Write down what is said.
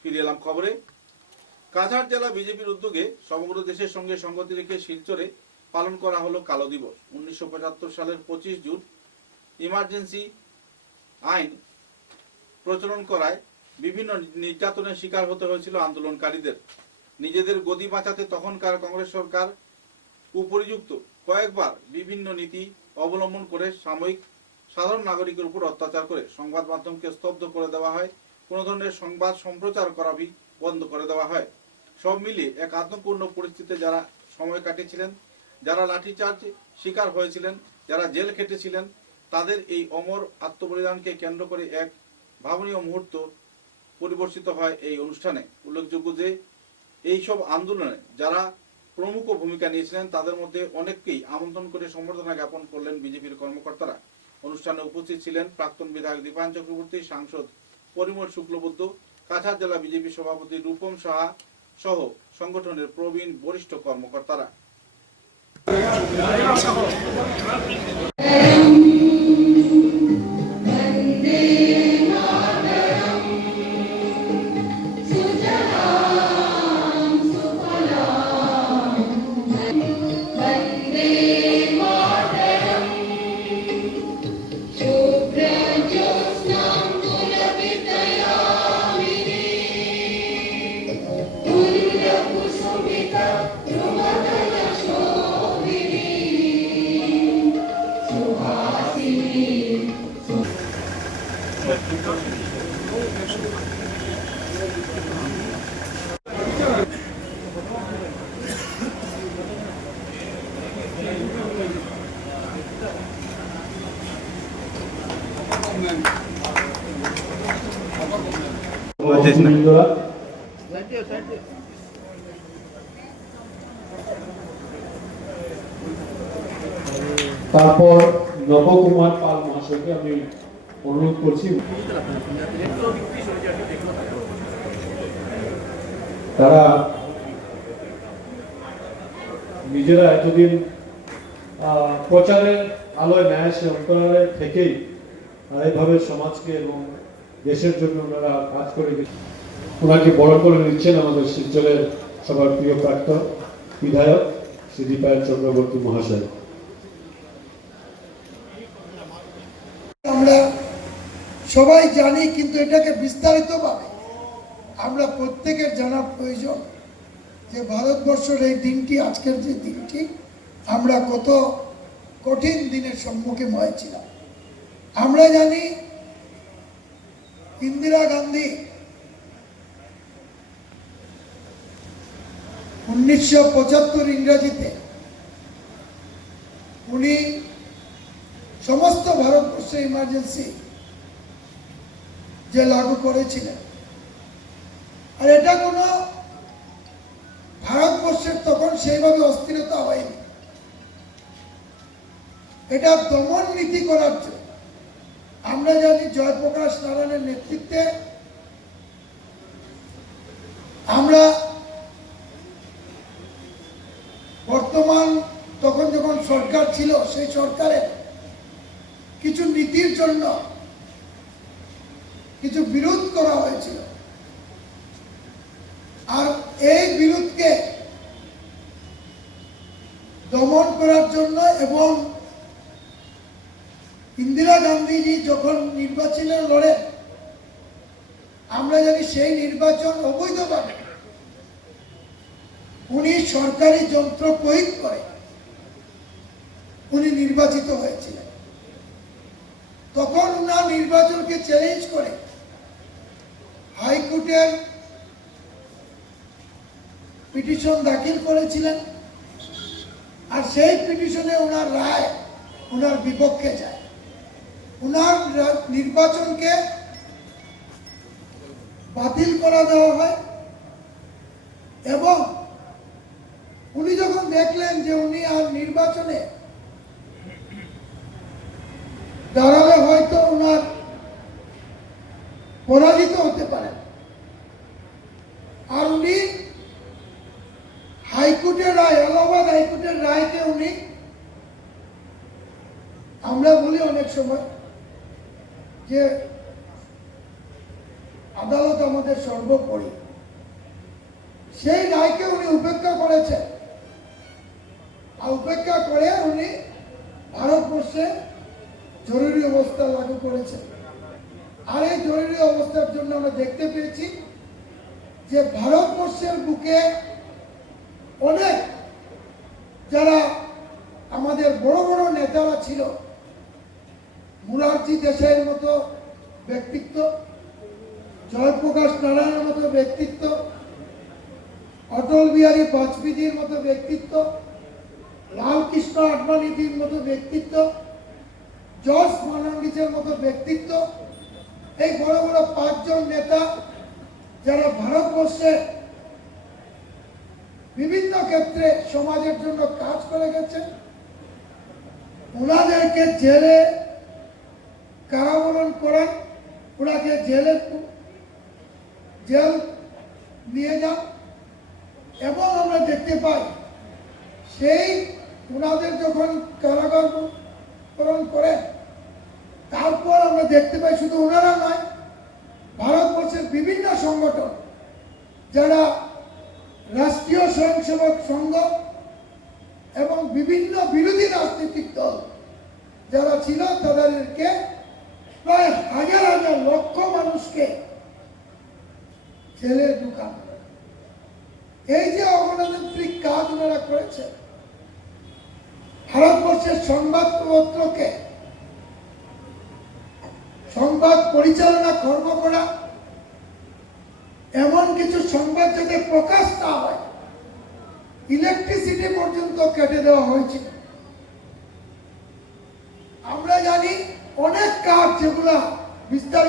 ফিরে এলাম খবরে। কাছাড় জেলা বিজেপির উদ্যোগে সমগ্র দেশের সঙ্গে সংগতি রেখে শিলচরে পালন করা হলো কালো দিবস। 1975 সালের 25 জুন ইমার্জেন্সি আইন প্রচলন করায় বিভিন্ন নির্যাতনের শিকার হতে হয়েছিল আন্দোলনকারীদের। নিজেদের গদি বাঁচাতে তখনকার কংগ্রেস সরকার উপরিযুক্ত কয়েকবার বিভিন্ন নীতি অবলম্বন করে সাধারণ নাগরিকের উপর অত্যাচার করে সংবাদ মাধ্যমকে স্তব্ধ করে দেওয়া হয়। কোনো ধরনের সংবাদ সম্প্রচার করা বন্ধ করে দেওয়া হয়। সব মিলিয়ে এক আতঙ্কপূর্ণ পরিস্থিতিতে যারা সময় কাটিয়েছিলেন, যারা লাঠিচার্জ শিকার হয়েছিলেন, যারা জেল খেটেছিলেন, তাদের এই অমর আত্মবলিদানকে কেন্দ্র করে এক ভাবনীয় মুহূর্ত পরিবর্তিত হয় এই অনুষ্ঠানে। উল্লেখযোগ্য যে এইসব আন্দোলনে যারা প্রমুখ ভূমিকা নিয়েছিলেন তাদের মধ্যে অনেককেই আমন্ত্রণ করে সম্বর্ধনা জ্ঞাপন করলেন বিজেপির কর্মকর্তারা। অনুষ্ঠানে উপস্থিত ছিলেন প্রাক্তন বিধায়ক দীপান চক্রবর্তী, সাংসদ পরিমল শুক্লবৈদ্য, কাছাড় জেলা বিজেপি সভাপতি রূপম সাহা সহ সংগঠনের প্রবীণ বরিষ্ঠ কর্মকর্তারা। তারপর নবকুমার পাল মহাশয়কে আমি অনুরোধ করছি। তারা নিজেরা এতদিন প্রচারের আলোয় ন্যায় অন্তরালে থেকেই এইভাবে সমাজকে এবং দেশের জন্য ওনারা কাজ করে ওনাকে বড় করে নিচ্ছেন আমাদের শিলচরের সবার প্রিয় প্রাক্তন বিধায়ক শ্রী দীপায়ন চক্রবর্তী মহাশয়। আমরা সবাই জানি, কিন্তু এটাকে বিস্তারিতভাবে আমরা প্রত্যেকের জানা প্রয়োজন যে ভারতবর্ষের এই দিনটি, আজকের যে দিনটি, আমরা কত কঠিন দিনের সম্মুখীন হয়েছিলাম। আমরা জানি ইন্দিরা গান্ধী 1975 ইংরেজিতে উনি সমস্ত ভারতবর্ষে ইমার্জেন্সি যে লাগু করেছিলেন, আর এটা কোনো ভারতবর্ষের তখন সেইভাবে অস্থিরতা হয়নি। এটা দমন নীতি করার জন্য আমরা জানি জয়প্রকাশ নারায়ণের নেতৃত্বে আমরা বর্তমান তখন যখন সরকার ছিল সেই সরকারের কিছু নীতির জন্য কিছু বিরোধ করা হয়েছিল, আর এই বিরোধকে দমন করার জন্য এবং ইন্দিরা গান্ধীজি যখন নির্বাচনে লড়ে, আমরা জানি সেই নির্বাচন অবৈধভাবে উনি সরকারি যন্ত্র প্রয়োগ করে উনি নির্বাচিত হয়েছিলেন। তখন উনার নির্বাচনকে চ্যালেঞ্জ করে হাইকোর্টের পিটিশন দাখিল করেছিলেন, আর সেই পিটিশনে ওনার রায় ওনার বিপক্ষে যায়। ওনার নির্বাচনকে বাতিল করা দেওয়া হয় এবং উনি যখন দেখলেন যে উনি আর নির্বাচনে দাঁড়ালে হয়তো ওনার পরাজিত হতে পারেন, আর উনি হাইকোর্টের রায়, এলাহাবাদ হাইকোর্টের রায়কে উনি, আমরা বলি অনেক সময় যে আদালত আমাদের সর্বোপরি। সেই রায়কে উনি উপেক্ষা করেছেন, আর উপেক্ষা করে উনি ভারতবর্ষে জরুরি অবস্থা লাগু করেছেন। আর এই জরুরি অবস্থার জন্য আমরা দেখতে পেয়েছি যে ভারতবর্ষের বুকে অনেক যারা আমাদের বড় বড় নেতারা ছিল, মুরারজি দেশাইয়ের মতো ব্যক্তিত্ব, জয়প্রকাশ নারায়ণের মতো ব্যক্তিত্ব, অটল বিহারী বাজপেয়ীর মতো ব্যক্তিত্ব, লালকৃষ্ণ আডবাণীজির মতো ব্যক্তিত্ব, জর্জ ফার্নান্ডিজের মতো ব্যক্তিত্ব, এই বড় বড় 5 জন নেতা যারা ভারতবর্ষে বিভিন্ন ক্ষেত্রে সমাজের জন্য কাজ করে গেছেন, ওনাদেরকে জেলে কারাবরণ করেন, ওনাকে জেল নিয়ে যান। এবং আমরা দেখতে পাই সেই ওনাদের যখন কারাগারবরণ করেন, তারপর আমরা দেখতে পাই শুধু ওনারা নয়, ভারতবর্ষের বিভিন্ন সংগঠন যারা রাষ্ট্রীয় স্বয়ংসেবক সংঘ এবং বিভিন্ন বিরোধী রাজনৈতিক দল যারা ছিল, তাদেরকে প্রায় হাজার হাজার লক্ষ মানুষকে জেলে ঢুকান। এই যে অগণতান্ত্রিক কাজ ওনারা করেছে, ভারতবর্ষের সংবাদপত্রকে সংবাদ পরিচালনা কর্ম করা, এমন কিছু সংবাদ যাতে প্রকাশ না হয়, ইলেকট্রিসিটি পর্যন্ত কেটে দেওয়া হয়েছিল। আমরা জানি অনেক কাজ যেগুলা বিস্তারিত